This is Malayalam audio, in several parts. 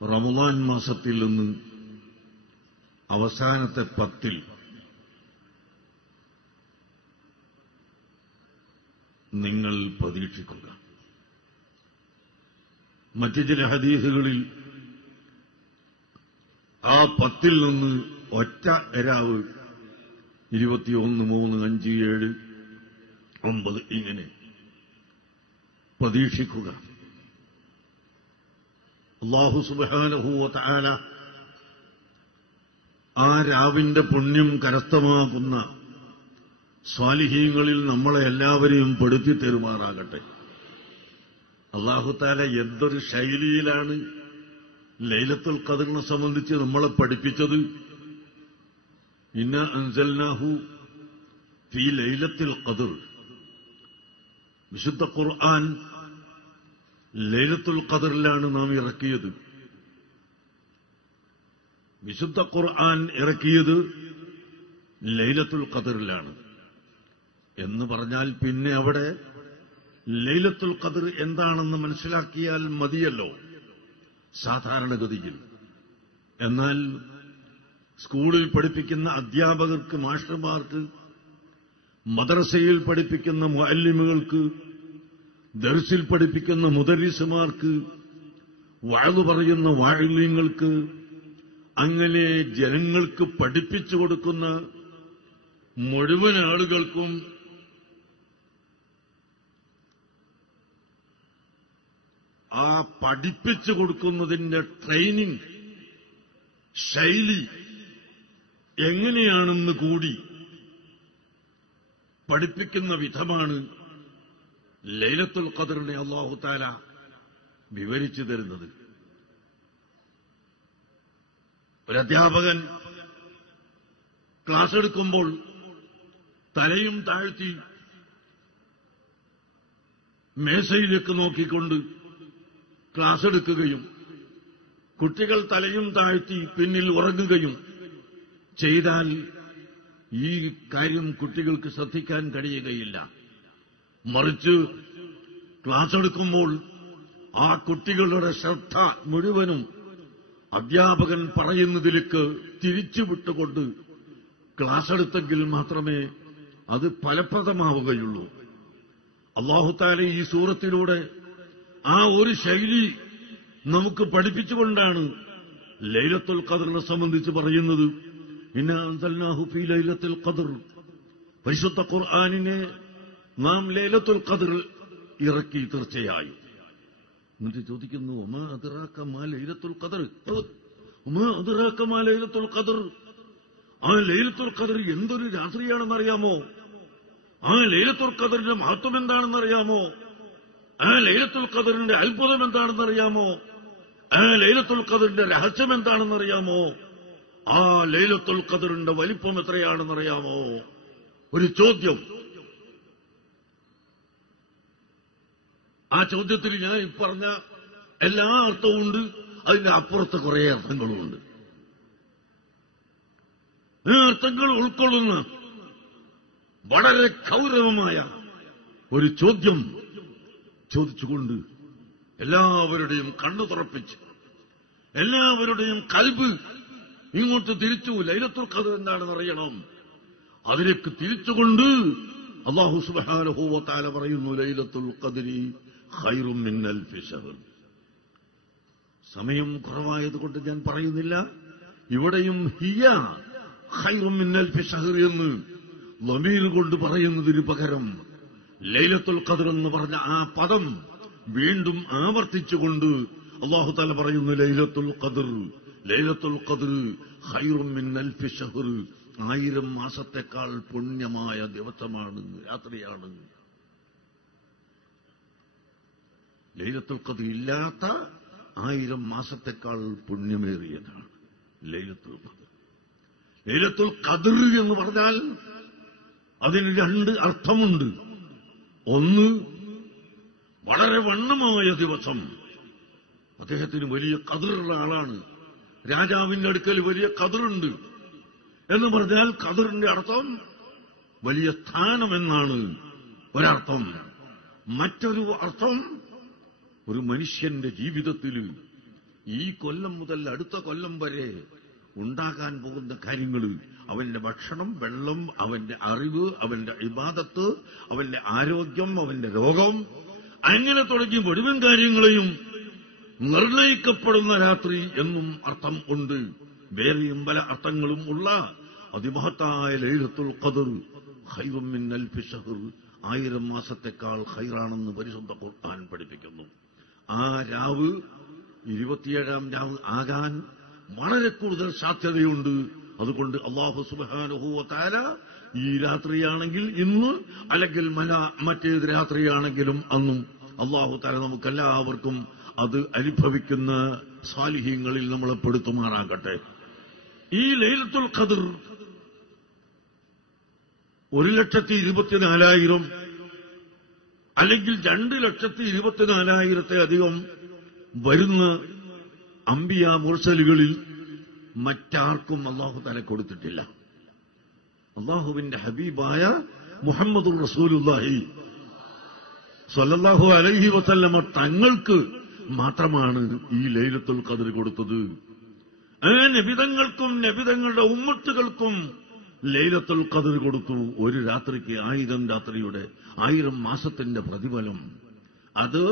റമളാൻ മാസത്തിൽ നിന്ന് അവസാനത്തെ 10 നിങ്ങൾ പ്രതീക്ഷിക്കുക. മറ്റു ചില ഹദീസുകളിൽ ആ 10 നിന്ന് ഒറ്റ രാവ് 21, 3, 5, 7, 9 ഇങ്ങനെ പ്രതീക്ഷിക്കുക. അല്ലാഹു സുബ്ഹാനഹു വ തആല ആ രാവിന്റെ പുണ്യം കരസ്ഥമാക്കുന്ന സ്വാലിഹീങ്ങളിൽ നമ്മളെ എല്ലാവരെയും പെടുത്തി തരുമാറാകട്ടെ. അല്ലാഹു തആല എന്തൊരു ശൈലിയിലാണ് ലൈലത്തുൽ ഖദ്റിനെ സംബന്ധിച്ച് നമ്മളെ പഠിപ്പിച്ചത്. ഇന്നാ അൻസൽനാഹു ഫീ ലൈലത്തുൽ ഖദ്ർ. വിശുദ്ധ ഖുർആൻ ലൈലത്തുൽ ഖദ്റിലാണ് നാം ഇറക്കിയത്. വിശുദ്ധ ഖുർആൻ ഇറക്കിയത് ലൈലത്തുൽ ഖദ്റിലാണ് എന്ന് പറഞ്ഞാൽ പിന്നെ അവിടെ ലൈലത്തുൽ ഖദ്ർ എന്താണെന്ന് മനസ്സിലാക്കിയാൽ മതിയല്ലോ സാധാരണഗതിയിൽ. എന്നാൽ സ്കൂളിൽ പഠിപ്പിക്കുന്ന അധ്യാപകർക്ക്, മാസ്റ്റർമാർക്ക്, മദ്രസയിൽ പഠിപ്പിക്കുന്ന മുഅല്ലിമുകൾക്ക്, ദർസിൽ പഠിപ്പിക്കുന്ന മുദരിസുമാർക്ക്, വഅദ് പറയുന്ന വാഇലിങ്ങൾക്ക്, അങ്ങനെ ജനങ്ങൾക്ക് പഠിപ്പിച്ചു കൊടുക്കുന്ന മുഴുവൻ ആളുകൾക്കും ആ പഠിപ്പിച്ചു കൊടുക്കുന്നതിന്റെ ട്രെയിനിങ് ശൈലി എങ്ങനെയാണെന്ന് കൂടി പഠിപ്പിക്കുന്ന വിധമാണ് ലൈലത്തുൽ ഖദ്റിനെ അല്ലാഹു തആല വിവരിച്ചു തരുന്നത്. ഒരു അധ്യാപകൻ ക്ലാസ് എടുക്കുമ്പോൾ തലയും താഴ്ത്തി മേശയിലേക്ക് നോക്കിക്കൊണ്ട് ക്ലാസ് എടുക്കുകയും കുട്ടികൾ തലയും താഴ്ത്തി പിന്നിൽ ഉറങ്ങുകയും ചെയ്താൽ ഈ കാര്യം കുട്ടികൾക്ക് ശ്രദ്ധിക്കാൻ കഴിയുകയില്ല. മറിച്ച് ക്ലാസ് എടുക്കുമ്പോൾ ആ കുട്ടികളുടെ ശ്രദ്ധ മുഴുവനും അധ്യാപകൻ പറയുന്നതിലേക്ക് തിരിച്ചുവിട്ടുകൊണ്ട് ക്ലാസ് എടുത്തെങ്കിൽ മാത്രമേ അത് ഫലപ്രദമാവുകയുള്ളൂ. അല്ലാഹു തആല ഈ സൂറത്തിലൂടെ ആ ഒരു ശൈലി നമുക്ക് പഠിപ്പിച്ചുകൊണ്ടാണ് ലൈലത്തുൽ ഖദ്റിനെ സംബന്ധിച്ച് പറയുന്നത്. ഇന്നാ അൻസൽനാഹു ഫീ ലൈലത്തുൽ ഖദ്ർ. പരിശുദ്ധ ഖുർആനിനെ നാം ലൈലത്തുൽ ഖദ്ർ ഇറക്കി തീർച്ചയായും. എന്നിട്ട് ചോദിക്കുന്നു, വമാ അദ്റാക മാ ലൈലത്തുൽ ഖദ്ർ. വമാ അദ്റാക മാ ലൈലത്തുൽ ഖദ്ർ. ആ ലൈലത്തുൽ ഖദ്ർ എന്തൊരു രാത്രിയാണെന്നറിയാമോ? ആ ലൈലത്തുൽ ഖദ്റിന്റെ മഹത്വം എന്താണെന്നറിയാമോ? ആ ലൈലത്തുൽ ഖദ്റിന്റെ അത്ഭുതം എന്താണെന്നറിയാമോ? ആ ലൈലത്തുൽ ഖദ്റിന്റെ രഹസ്യം എന്താണെന്നറിയാമോ? ആ ലൈലത്തുൽ ഖദ്റിന്റെ വലിപ്പം എത്രയാണെന്നറിയാമോ? ഒരു ചോദ്യം. ആ ചോദ്യത്തിൽ ഞാൻ ഈ പറഞ്ഞ എല്ലാ അർത്ഥവും ഉണ്ട്, അതിന്റെ അപ്പുറത്ത് കുറെ അർത്ഥങ്ങളുമുണ്ട്. ഈ അർത്ഥങ്ങൾ ഉൾക്കൊള്ളുന്ന വളരെ ഗൗരവമായ ഒരു ചോദ്യം ചോദിച്ചുകൊണ്ട് എല്ലാവരുടെയും കണ്ണു തുറപ്പിച്ച് എല്ലാവരുടെയും കൽബ് ഇങ്ങോട്ട് തിരിച്ചു ലൈലത്തുൽ ഖദ്ർ എന്താണെന്ന് അറിയണം. അതിലേക്ക് തിരിച്ചുകൊണ്ട് അല്ലാഹു സുബ്ഹാനഹു വ തആല പറയുന്നു, ലൈലത്തുൽ ഖദ്രി ഖൈറും മിൻ അൽഫി ശഹർ. സമയം കുറവായതുകൊണ്ട് ഞാൻ പറയുന്നില്ല. ഇവിടെയും ഹിയ ഖൈറും മിൻ അൽഫി ശഹർ എന്ന് ളമീർ കൊണ്ട് പറയുന്നതിന് പകരം ലൈലത്തുൽ ഖദ്ർ എന്ന് പറഞ്ഞ ആ പദം വീണ്ടും ആവർത്തിച്ചുകൊണ്ട് അല്ലാഹു തആല പറയുന്നു, ലൈലത്തുൽ ഖദ്ർ, ലൈലത്തുൽ ഖദ്ർ ഖൈറും മിൻ അൽഫി ശഹർ. 1000 മാസത്തെക്കാൾ പുണ്യമായ ദിവസമാണ്, രാത്രിയാണ്. ലൈലത്തുൽ ഖദ്ർ ഇല്ലാത്ത 1000 മാസത്തെക്കാൾ പുണ്യമേറിയതാണ് ലൈലത്തുൽ ഖദ്ർ. ലൈലത്തുൽ ഖദ്ർ എന്ന് പറഞ്ഞാൽ അതിന് 2 അർത്ഥമുണ്ട്. ഒന്ന്, വളരെ വണ്ണമായ ദിവസം. അദ്ദേഹത്തിന് വലിയ ഖദ്റുള്ള ആളാണ്. രാജാവിന്റെ അടുക്കൽ വലിയ ഖദ്റുണ്ട് എന്ന് പറഞ്ഞാൽ ഖദ്റിന്റെ അർത്ഥം വലിയ സ്ഥാനമെന്നാണ് ഒരർത്ഥം. മറ്റൊരു അർത്ഥം, ഒരു മനുഷ്യന്റെ ജീവിതത്തിൽ ഈ കൊല്ലം മുതൽ അടുത്ത കൊല്ലം വരെ ഉണ്ടാകാൻ പോകുന്ന കാര്യങ്ങൾ, അവന്റെ ഭക്ഷണം, വെള്ളം, അവന്റെ അറിവ്, അവന്റെ ഇബാദത്ത്, അവന്റെ ആരോഗ്യം, അവന്റെ രോഗം, അങ്ങനെ തുടങ്ങി മുഴുവൻ കാര്യങ്ങളെയും നിർണയിക്കപ്പെടുന്ന രാത്രി എന്നും അർത്ഥം ഉണ്ട്. വേറെയും പല അർത്ഥങ്ങളും ഉള്ള അതിമഹത്തായ ലൈലത്തുൽ ഖദ്ർ ഖൈറും മിൻ അൽഫി ശഹ്ർ, 1000 മാസത്തെക്കാൾ ഖൈറാണെന്ന് പരിശുദ്ധ ഖുർആൻ പഠിപ്പിക്കുന്നു. ആ രാവ് 27-ാം രാവ് ആകാൻ വളരെ കൂടുതൽ സാധ്യതയുണ്ട്. അതുകൊണ്ട് അല്ലാഹു സുബ്ഹാനഹു വ തആല ഈ രാത്രിയാണെങ്കിൽ ഇന്ന്, അല്ലെങ്കിൽ മറ്റേത് രാത്രിയാണെങ്കിലും അന്നും അല്ലാഹു തആല നമുക്കെല്ലാവർക്കും അത് അനുഭവിക്കുന്ന സാലിഹീങ്ങളിൽ നമ്മളെ പെടുത്തുമാറാകട്ടെ. ഈ ലൈലത്തുൽ ഖദ്ർ 1,24,000 അല്ലെങ്കിൽ 2,24,000 അധികം വരുന്ന അംബിയ മുർസലുകളിൽ മറ്റാർക്കും അല്ലാഹു തആല കൊടുത്തിട്ടില്ല. അല്ലാഹുവിന്റെ ഹബീബായ മുഹമ്മദുർ റസൂലുള്ളാഹി സ്വല്ലല്ലാഹു അലൈഹി വസല്ലമ തങ്ങൾക്ക് മാത്രമാണ് ഈ ലൈലത്തുൽ ഖദ്ർ കൊടുത്തത്. നബിതങ്ങൾക്കും നബിതങ്ങളുടെ ഉമ്മത്തുകൾക്കും ലൈലത്തുൽ ഖദ്ർ കൊടുത്തു. ഒരു രാത്രിക്ക് 1000 രാത്രിയുടെ 1000 മാസത്തിന്റെ പ്രതിഫലം. അത്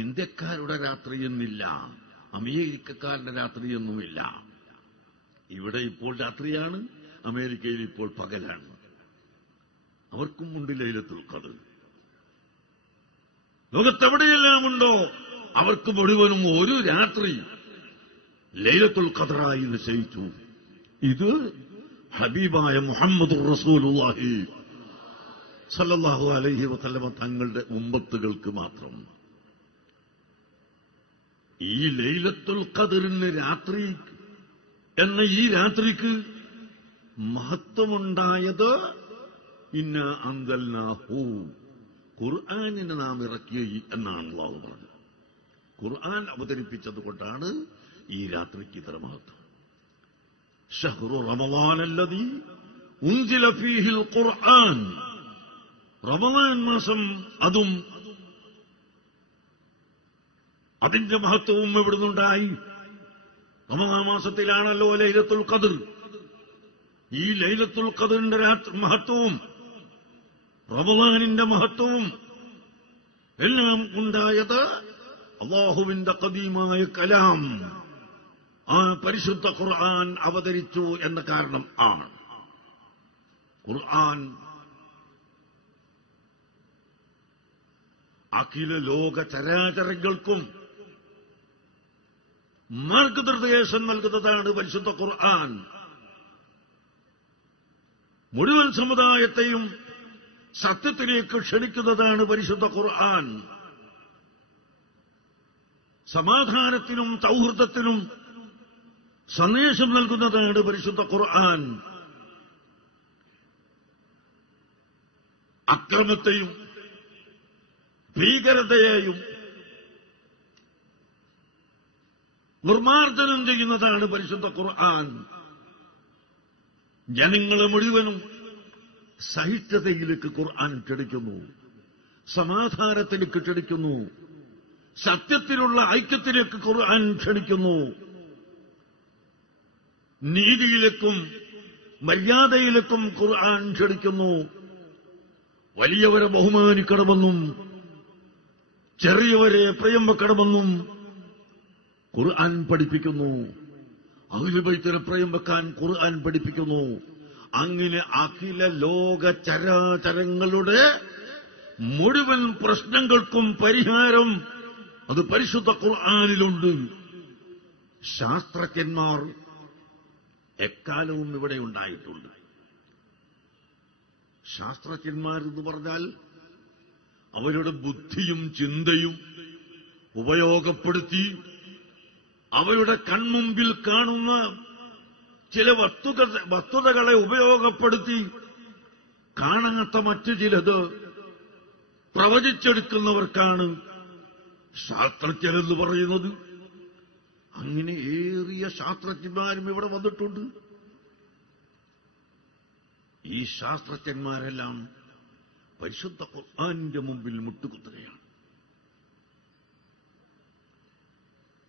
ഇന്ത്യക്കാരുടെ രാത്രിയെന്നില്ല, അമേരിക്കക്കാരുടെ രാത്രിയൊന്നുമില്ല. ഇവിടെ ഇപ്പോൾ രാത്രിയാണ്, അമേരിക്കയിൽ ഇപ്പോൾ പകലാണ്. അവർക്കും ഉണ്ട് ലൈലത്തുൽ ഖദ്ർ. ലോകത്തെവിടെയെല്ലാം ഉണ്ടോ അവർക്ക് മുഴുവനും ഒരു രാത്രി ലൈലത്തുൽ ഖദ്റായി നിശ്ചയിച്ചു. ഇത് ഹബീബായ മുഹമ്മദുർ റസൂലുള്ളാഹി സ്വല്ലല്ലാഹു അലൈഹി വസല്ലമ തങ്ങളുടെ ഉമ്മത്തുകൾക്ക് മാത്രം. ഈ ലൈലത്തുൽ ഖദ്റിന് രാത്രി എന്ന ഈ രാത്രിക്ക് മഹത്വമുണ്ടായത് ഇന്നാ അൻസൽനാഹു, ഖുർആനിനെ നാം ഇറക്കി എന്നാണ് അല്ലാഹു പറഞ്ഞത്. ഖുർആൻ അവതരിപ്പിച്ചത് കൊണ്ടാണ് ഈ രാത്രിക്ക് ഇത്ര മഹത്വം. ശഹ്റു റമളാനല്ലദീ ഉൻസില ഫീഹിൽ ഖുർആൻ, റമളാൻ മാസം, അതും അതിന്റെ മഹത്വവും എവിടുന്നുണ്ടായി? റമളാൻ മാസത്തിലാണല്ലോ ലൈലത്തുൽ ഖദ്ർ. ഈ ലൈലത്തുൽ ഖദ്റിന്റെ മഹത്വവും റമളാനിന്റെ മഹത്വവും എല്ലാം ഉണ്ടായത് അല്ലാഹുവിന്റെ ഖദീമായ കലാം, ആ പരിശുദ്ധ ഖുർആൻ അവതരിച്ചു എന്ന കാരണം ആണ്. ഖുർആൻ അഖില ലോക ചരാചരങ്ങൾക്കും മാർഗനിർദ്ദേശം നൽകുന്നതാണ് പരിശുദ്ധ ഖുർആൻ. മുഴുവൻ സമുദായത്തെയും സത്യത്തിലേക്ക് ക്ഷണിക്കുന്നതാണ് പരിശുദ്ധ ഖുർആൻ. സമാധാനത്തിനും സൗഹൃദത്തിനും സന്ദേശം നൽകുന്നതാണ് പരിശുദ്ധ ഖുർആൻ. അക്രമത്തെയും ഭീകരതയെയും നിർമ്മാർജ്ജനം ചെയ്യുന്നതാണ് പരിശുദ്ധ ഖുർആൻ. ജനങ്ങളെ മുഴുവനും സഹിഷ്ണുതയിലേക്ക് ഖുർആൻ ക്ഷണിക്കുന്നു, സമാധാനത്തിലേക്ക് ക്ഷണിക്കുന്നു, സത്യത്തിലുള്ള ഐക്യത്തിലേക്ക് ഖുർആൻ ക്ഷണിക്കുന്നു, നീതിയിലേക്കും മര്യാദയിലേക്കും ഖുർആൻ ക്ഷണിക്കുന്നു. വലിയവരെ ബഹുമാനിക്കണമെന്നും ചെറിയവരെ പ്രിയം വെക്കണമെന്നും ഖുർആൻ പഠിപ്പിക്കുന്നു. അഹ്ലു ബൈത്തിനെ പ്രിയം വെക്കാൻ ഖുർആൻ പഠിപ്പിക്കുന്നു. അങ്ങനെ അഖില ലോക ചരാചരങ്ങളുടെ മുഴുവൻ പ്രശ്നങ്ങൾക്കും പരിഹാരം അത് പരിശുദ്ധ ഖുർആനിലുണ്ട്. ശാസ്ത്രജ്ഞന്മാർ എക്കാലവും ഇവിടെ ഉണ്ടായിട്ടുണ്ട്. ശാസ്ത്രജ്ഞന്മാരെന്ന് പറഞ്ഞാൽ അവരുടെ ബുദ്ധിയും ചിന്തയും ഉപയോഗപ്പെടുത്തി അവരുടെ കൺമുമ്പിൽ കാണുന്ന ചില വസ്തുതകളെ ഉപയോഗപ്പെടുത്തി കാണാത്ത മറ്റു ചിലത് പ്രവചിച്ചെടുക്കുന്നവർക്കാണ് ശാസ്ത്രജ്ഞരെന്ന് പറയുന്നത്. അങ്ങനെ ഏറിയ ശാസ്ത്രജ്ഞന്മാരും ഇവിടെ വന്നിട്ടുണ്ട്. ഈ ശാസ്ത്രജ്ഞന്മാരെല്ലാം പരിശുദ്ധ ഖുർആനിന്റെ മുമ്പിൽ മുട്ടുകുത്തുകയാണ്.